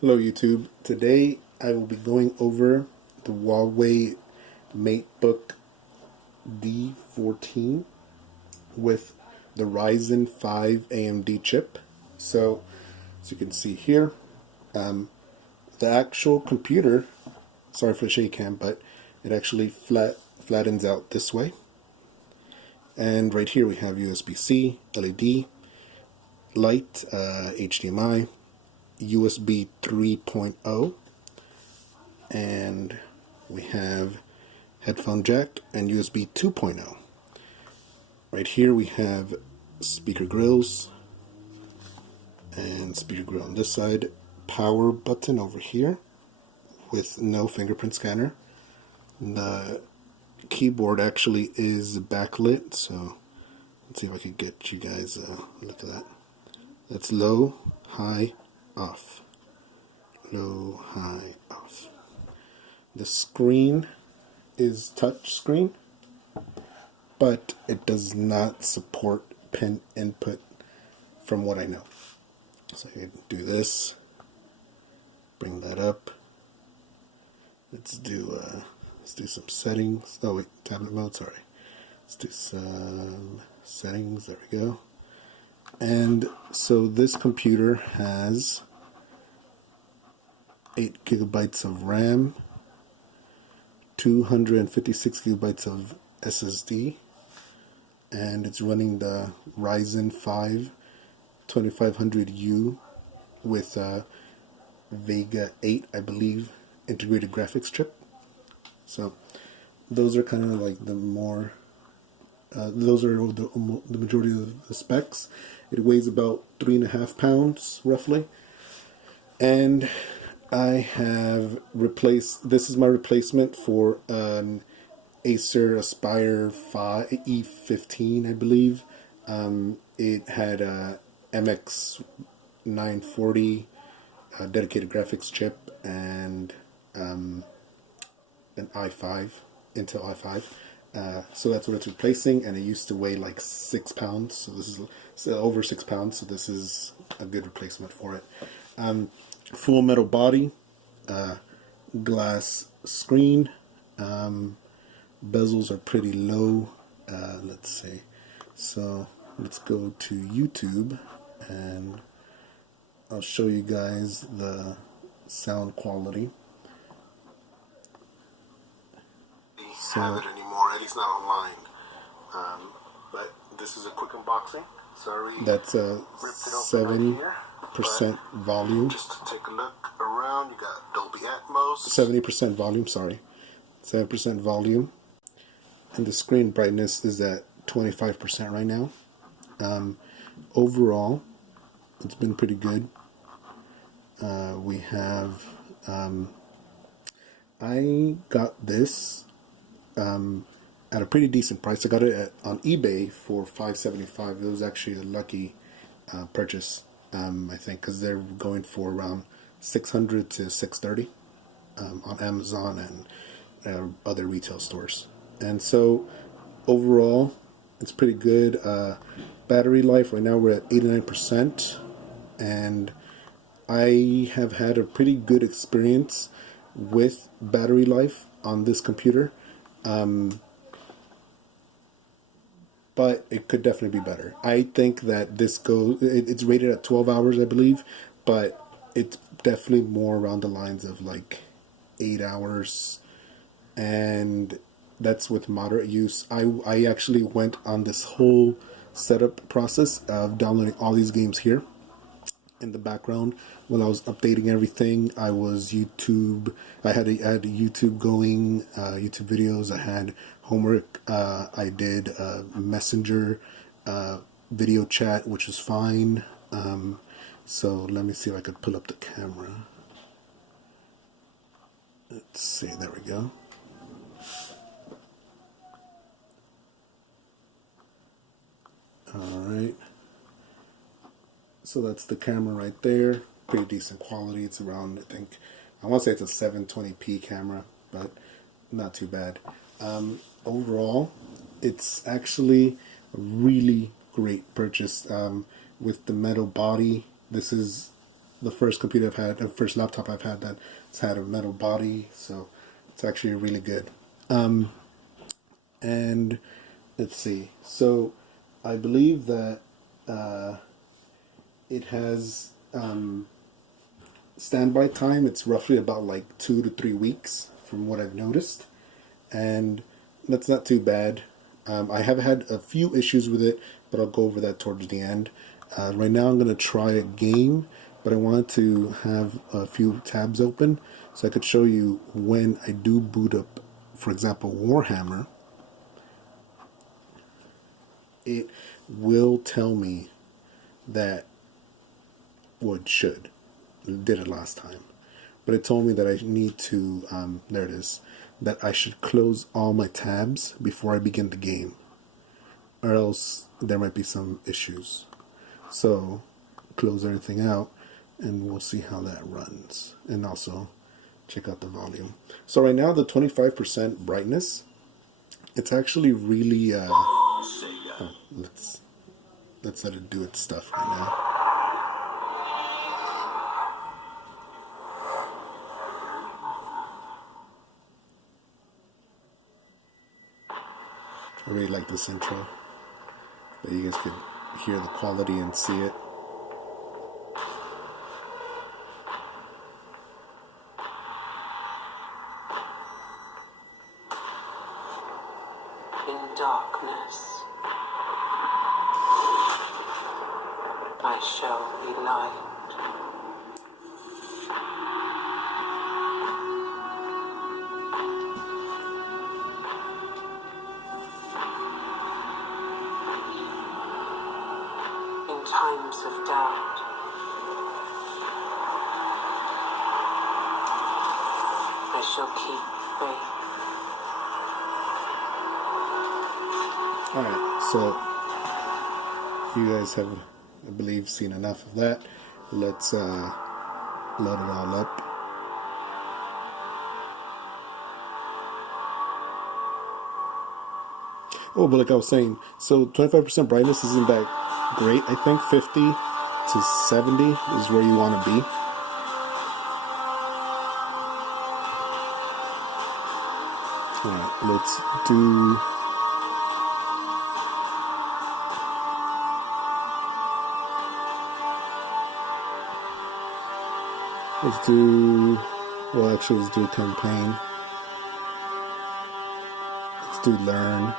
Hello YouTube. Today I will be going over the Huawei Matebook D14 with the Ryzen 5 AMD chip. So, as you can see here, the actual computer, sorry for the shake cam, but it actually flattens out this way. And right here we have USB-C, LED, light, HDMI, USB 3.0, and we have headphone jack and USB 2.0. Right here we have speaker grills and speaker grill on this side, power button over here with no fingerprint scanner. The keyboard actually is backlit, so let's see if I can get you guys a look at that. That's low, high, off. Low, high, off. The screen is touch screen, but it does not support pen input from what I know. So I can do this, bring that up. Let's do some settings. Oh wait, tablet mode, sorry. Let's do some settings, there we go. And so this computer has 8 gigabytes of RAM, 256 gigabytes of SSD, and it's running the Ryzen 5 2500U with Vega 8, I believe, integrated graphics chip. So those are kind of like the more those are the majority of the specs. It weighs about 3.5 pounds roughly, and I have replaced, this is my replacement for an Acer Aspire E15, I believe. It had a MX 940 dedicated graphics chip and an i5, Intel i5. So that's what it's replacing, and it used to weigh like 6 pounds, so this is over 6 pounds, so this is a good replacement for it. Full metal body, glass screen, bezels are pretty low. Let's see, so let's go to YouTube and I'll show you guys the sound quality. So, have it anymore, at least not online. But this is a quick unboxing. Sorry, that's a 70% volume. Just to take a look around, you got Dolby Atmos. 70% volume, sorry. 7% volume. And the screen brightness is at 25% right now. Overall, it's been pretty good. We have, I got this at a pretty decent price. I got it on eBay for $575. It was actually a lucky purchase, I think, because they're going for around $600 to $630 on Amazon and other retail stores. And so overall, it's pretty good. Battery life, right now we're at 89%, and I have had a pretty good experience with battery life on this computer. But it could definitely be better. I think that this it's rated at 12 hours, I believe, but it's definitely more around the lines of like 8 hours, and that's with moderate use. I actually went on this whole setup process of downloading all these games here. In the background, when I was updating everything, I was I had YouTube going, YouTube videos. I had homework. I did Messenger video chat, which is fine. So let me see if I could pull up the camera. Let's see, there we go. Alright. So that's the camera right there. Pretty decent quality. It's around, I want to say it's a 720p camera, but not too bad. Overall, it's actually a really great purchase with the metal body. This is the first computer I've had, the first laptop I've had that's had a metal body, so it's actually really good. And let's see. So I believe that it has standby time. It's roughly about like 2 to 3 weeks from what I've noticed, and that's not too bad. I have had a few issues with it, but I'll go over that towards the end. Right now I'm going to try a game, but I wanted to have a few tabs open so I could show you when I do boot up, for example, Warhammer. It will tell me that, well, it should. It did it last time. But it told me that I need to, there it is, that I should close all my tabs before I begin the game, or else there might be some issues. So, close everything out, and we'll see how that runs. And also, check out the volume. So right now, the 25% brightness, it's actually really, let's let it do its stuff right now. I really like this intro, that you guys could hear the quality and see it. In darkness, I shall be light. In times of doubt, I shall keep faith. Alright, so you guys have, I believe, seen enough of that. Let's load it all up. Oh, but like I was saying, so 25% brightness isn't that great. I think 50 to 70 is where you want to be. Alright, let's do... Let's do... Well, actually, let's do a campaign. Let's do learn.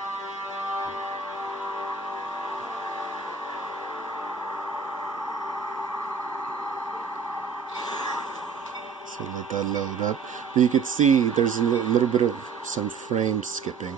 So let that load up. But you can see there's a little bit of some frame skipping.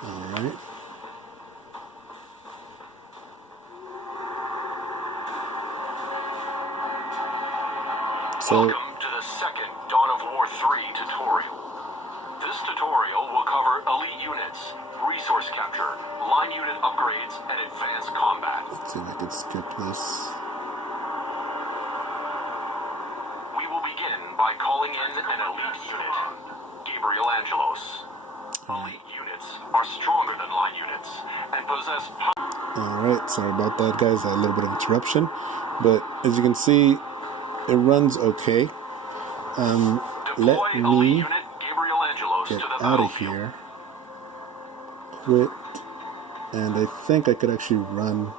Alright. Welcome to the second Dawn of War 3 tutorial. This tutorial will cover elite units, resource capture, line unit upgrades, and advanced combat. Let's see if I can skip this. We will begin by calling in an elite unit, Gabriel Angelos. Elite units are stronger than line units and possess power. Alright, sorry about that, guys. A little bit of interruption. But as you can see, it runs okay. Let me get out of here. Quit. And I think I could actually run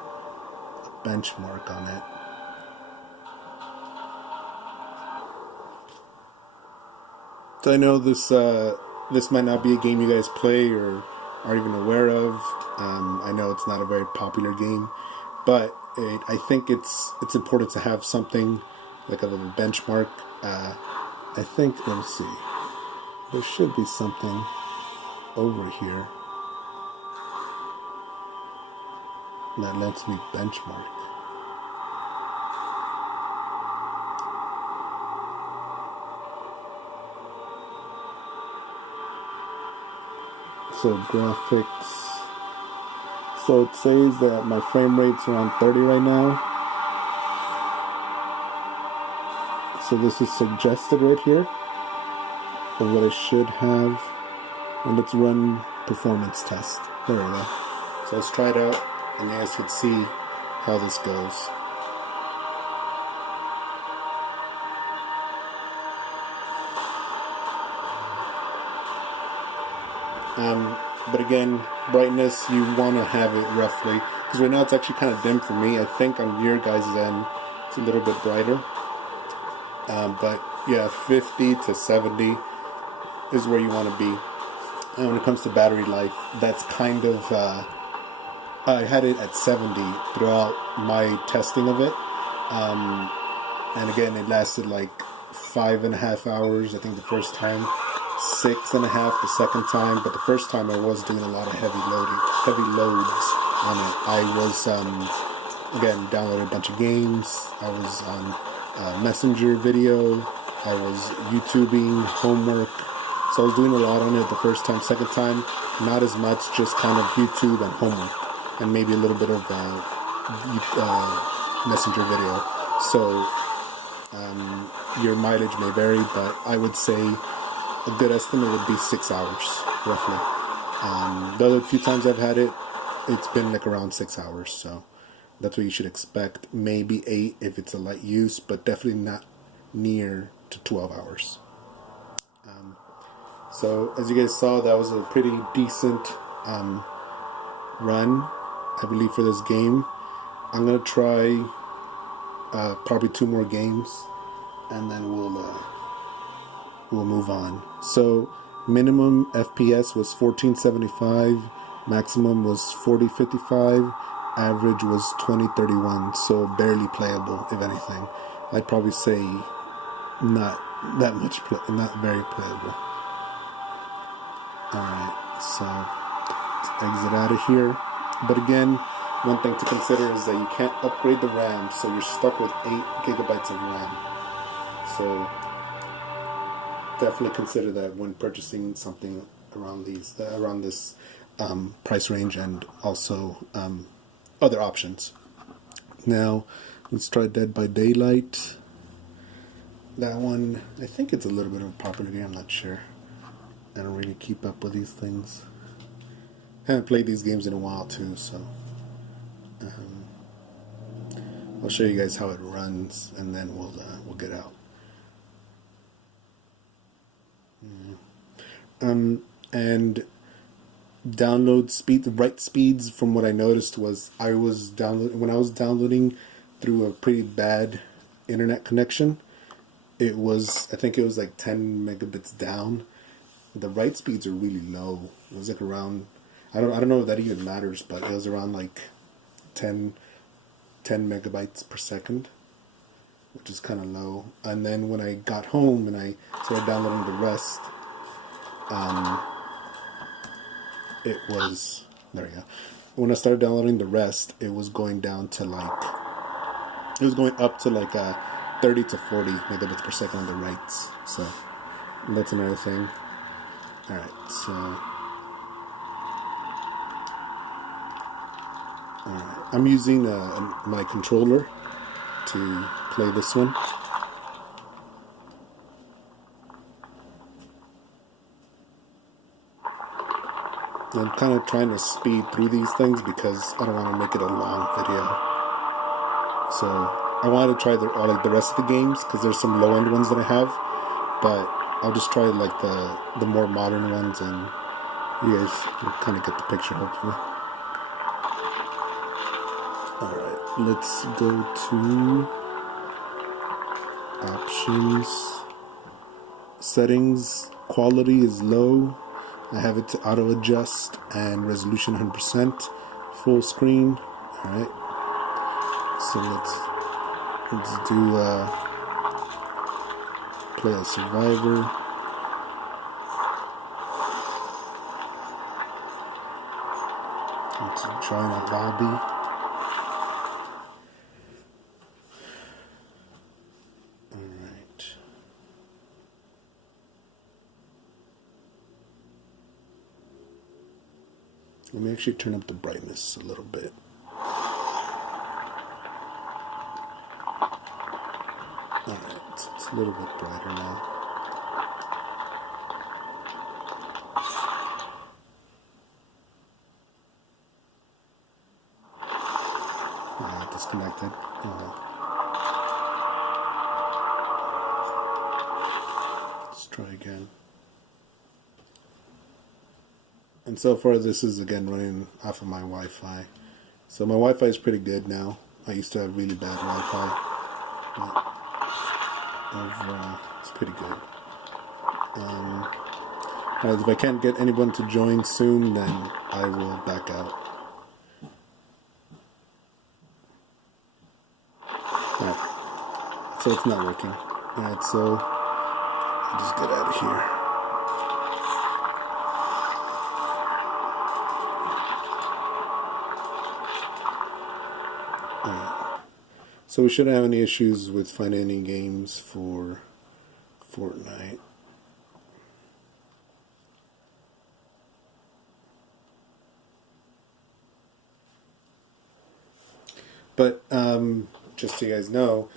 a benchmark on it. So I know this might not be a game you guys play or are even aware of. I know it's not a very popular game, but I think it's important to have something like a little benchmark. I think, let me see, there should be something over here that lets me benchmark. So graphics, So it says that my frame rate's around 30 right now. So this is suggested right here of what I should have. And let's run performance test. There we go. So let's try it out, and you guys can see how this goes. But again, brightness, you want to have it roughly, because right now it's actually kind of dim for me. I think on your guys' end it's a little bit brighter. But yeah, 50 to 70 is where you want to be. And when it comes to battery life, that's kind of, I had it at 70 throughout my testing of it. And again, it lasted like 5.5 hours, I think the first time. 6.5 the second time, but the first time I was doing a lot of heavy loads on it. I was, again, downloaded a bunch of games. I was on Messenger video. I was YouTubing, homework. So I was doing a lot on it the first time. Second time, not as much, just kind of YouTube and homework, and maybe a little bit of Messenger video. So your mileage may vary, but I would say a good estimate would be 6 hours, roughly. The other few times I've had it, it's been like around 6 hours, so that's what you should expect. Maybe 8 if it's a light use, but definitely not near to 12 hours. So as you guys saw, that was a pretty decent run, I believe, for this game. I'm going to try probably 2 more games, and then we'll move on. So minimum FPS was 1475, maximum was 4055, average was 2031, so barely playable, if anything. I'd probably say not that much, not very playable. Alright, so let's exit out of here. But again, one thing to consider is that you can't upgrade the RAM, so you're stuck with 8 gigabytes of RAM. So definitely consider that when purchasing something around this price range, and also other options. Now let's try Dead by Daylight. That one, I think it's a little bit of a popular game. I'm not sure. I don't really keep up with these things. Haven't played these games in a while too, so I'll show you guys how it runs, and then we'll get out. And download speed, the write speeds, from what I noticed, was when I was downloading through a pretty bad internet connection, I think it was like 10 megabits down. The write speeds are really low. It was like around, I don't know if that even matters, but it was around like 10 megabytes per second, which is kind of low. And then when I got home and I started downloading the rest, it was, there we go. When I started downloading the rest, it was going up to like 30 to 40 megabits per second on the writes. So that's another thing. Alright, so I'm using my controller to play this one. I'm kind of trying to speed through these things because I don't want to make it a long video. So I wanted to try the rest of the games, because there's some low-end ones that I have, but I'll just try like the more modern ones, and you guys will kind of get the picture, hopefully. Alright, let's go to options. Settings, quality is low. I have it to auto adjust, and resolution 100%, full screen. Alright, so let's do play as survivor. Let's join a lobby. Alright. Let me actually turn up the brightness a little bit. Alright, so it's a little bit brighter now. Disconnected. Let's try again. And so far this is again running off of my Wi-Fi. So my Wi-Fi is pretty good now. I used to have really bad Wi-Fi. But overall, it's pretty good. If I can't get anyone to join soon, then I will back out. Alright. So it's not working. Alright, so I'll just get out of here. So we shouldn't have any issues with finding any games for Fortnite. But just so you guys know,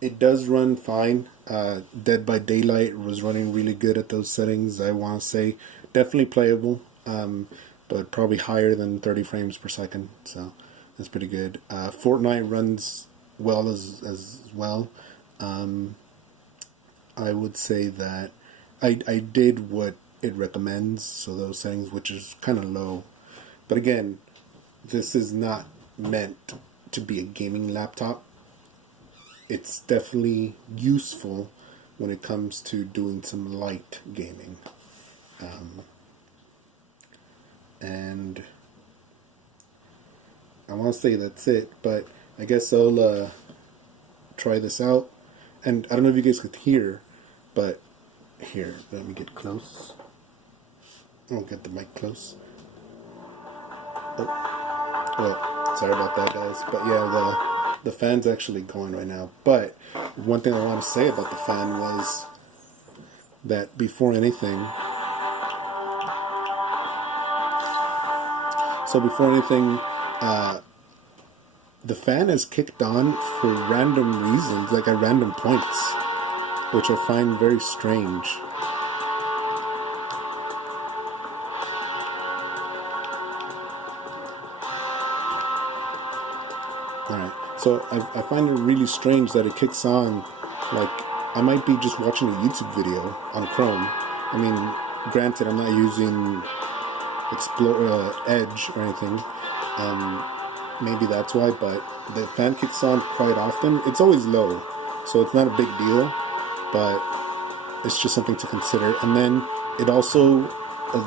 it does run fine. Dead by Daylight was running really good at those settings. I want to say definitely playable, but probably higher than 30 frames per second. So that's pretty good. Fortnite runs well as well. I would say that I did what it recommends, so those settings, which is kind of low. But again, this is not meant to be a gaming laptop. It's definitely useful when it comes to doing some light gaming. And I want to say that's it, but I guess I'll try this out. And I don't know if you guys could hear, but here, let me get close. I'll get the mic close. Oh, sorry about that, guys. But yeah, the fan's actually going right now. But one thing I want to say about the fan was that before anything, the fan is kicked on for random reasons, like at random points, which I find very strange. Alright, so I find it really strange that it kicks on, like, I might be just watching a YouTube video on Chrome. I mean, granted, I'm not using Edge or anything. Maybe that's why, but the fan kicks on quite often. It's always low, so it's not a big deal, but it's just something to consider. And then it also,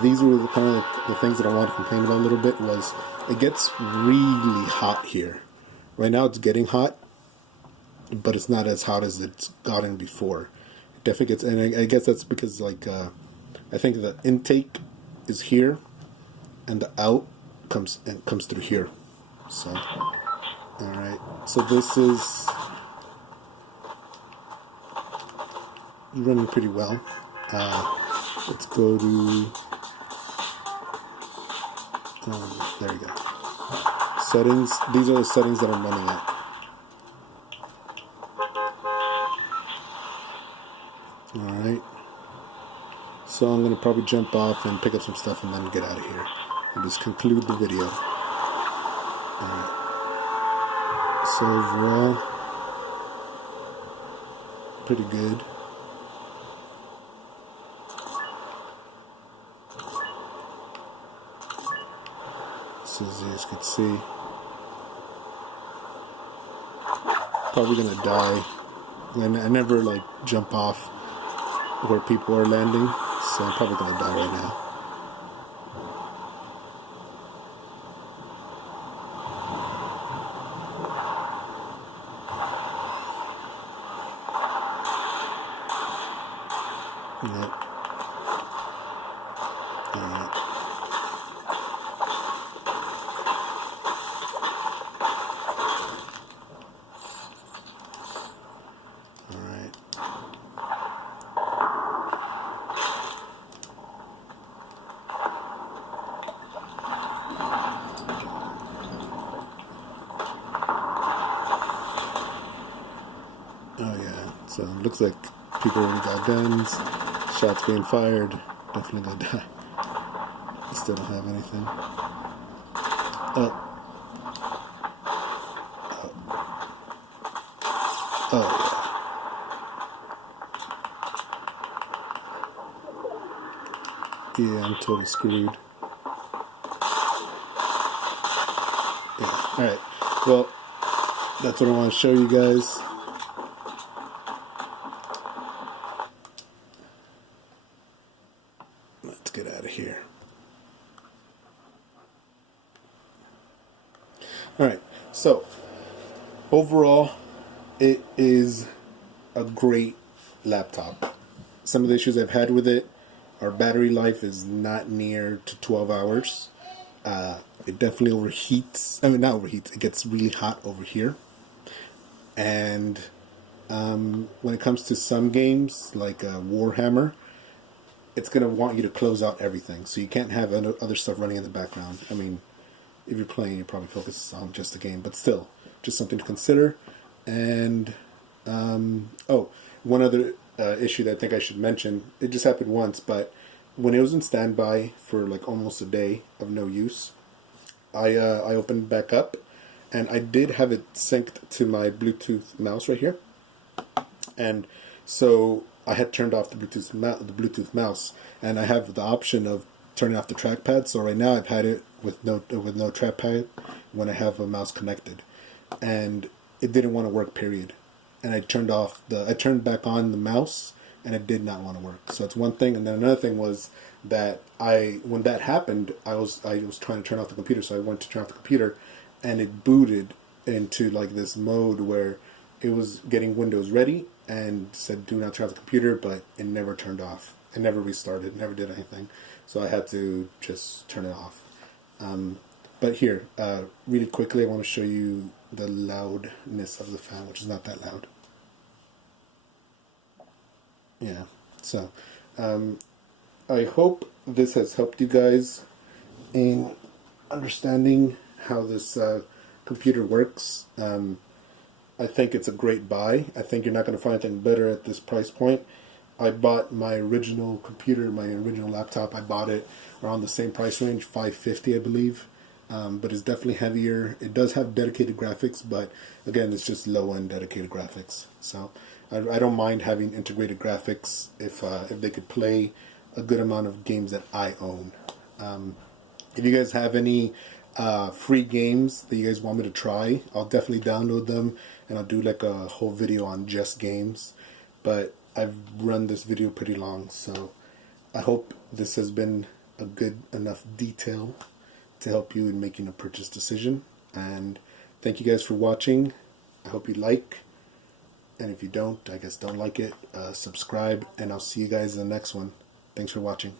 these were the kind of the things that I want to complain about a little bit, was it gets really hot here. Right now it's getting hot, but it's not as hot as it's gotten before. It definitely gets, and I guess that's because, like, I think the intake is here, and the out comes through here. So, alright, so this is running pretty well. Let's go to, there we go. Settings, these are the settings that I'm running at. Alright, so I'm going to probably jump off and pick up some stuff and then get out of here and just conclude the video. Alright, so overall, pretty good. So as you guys can see, probably gonna die. I never like jump off where people are landing, so I'm probably gonna die right now. Yep. Alright. Alright. Oh yeah, so it looks like people already got guns, shots being fired, definitely gonna die. I still don't have anything. Oh. Oh yeah. Yeah, I'm totally screwed. Yeah, alright. Well, that's what I want to show you guys. Let's get out of here. Alright, so overall, it is a great laptop. Some of the issues I've had with it, our battery life is not near to 12 hours. It definitely overheats. I mean, not overheats. It gets really hot over here. And when it comes to some games, like Warhammer, it's going to want you to close out everything. So you can't have other stuff running in the background. I mean, if you're playing, you probably focus on just the game. But still, just something to consider. And, one other issue that I think I should mention. It just happened once, but when it was in standby for like almost a day of no use, I opened it back up, and I did have it synced to my Bluetooth mouse right here, and so I had turned off the Bluetooth mouse, and I have the option of turning off the trackpad. So right now I've had it with no trackpad when I have a mouse connected, and it didn't want to work. Period. And I turned back on the mouse, and it did not want to work. So that's one thing. And then another thing was that when that happened, I was trying to turn off the computer, so I went to turn off the computer, and it booted into like this mode where it was getting Windows ready and said do not turn off the computer, but it never turned off. It never restarted, never did anything. So I had to just turn it off. But here, really quickly, I want to show you the loudness of the fan, which is not that loud. Yeah, so I hope this has helped you guys in understanding how this computer works. I think it's a great buy. I think you're not going to find anything better at this price point. I bought my original computer, my original laptop. I bought it around the same price range, $550, I believe. But it's definitely heavier. It does have dedicated graphics, but again, it's just low-end dedicated graphics. So I don't mind having integrated graphics if they could play a good amount of games that I own. If you guys have any free games that you guys want me to try, I'll definitely download them, and I'll do like a whole video on just games. But I've run this video pretty long, so I hope this has been a good enough detail to help you in making a purchase decision. And thank you guys for watching. I hope you like, and if you don't, I guess don't like it, subscribe, and I'll see you guys in the next one. Thanks for watching.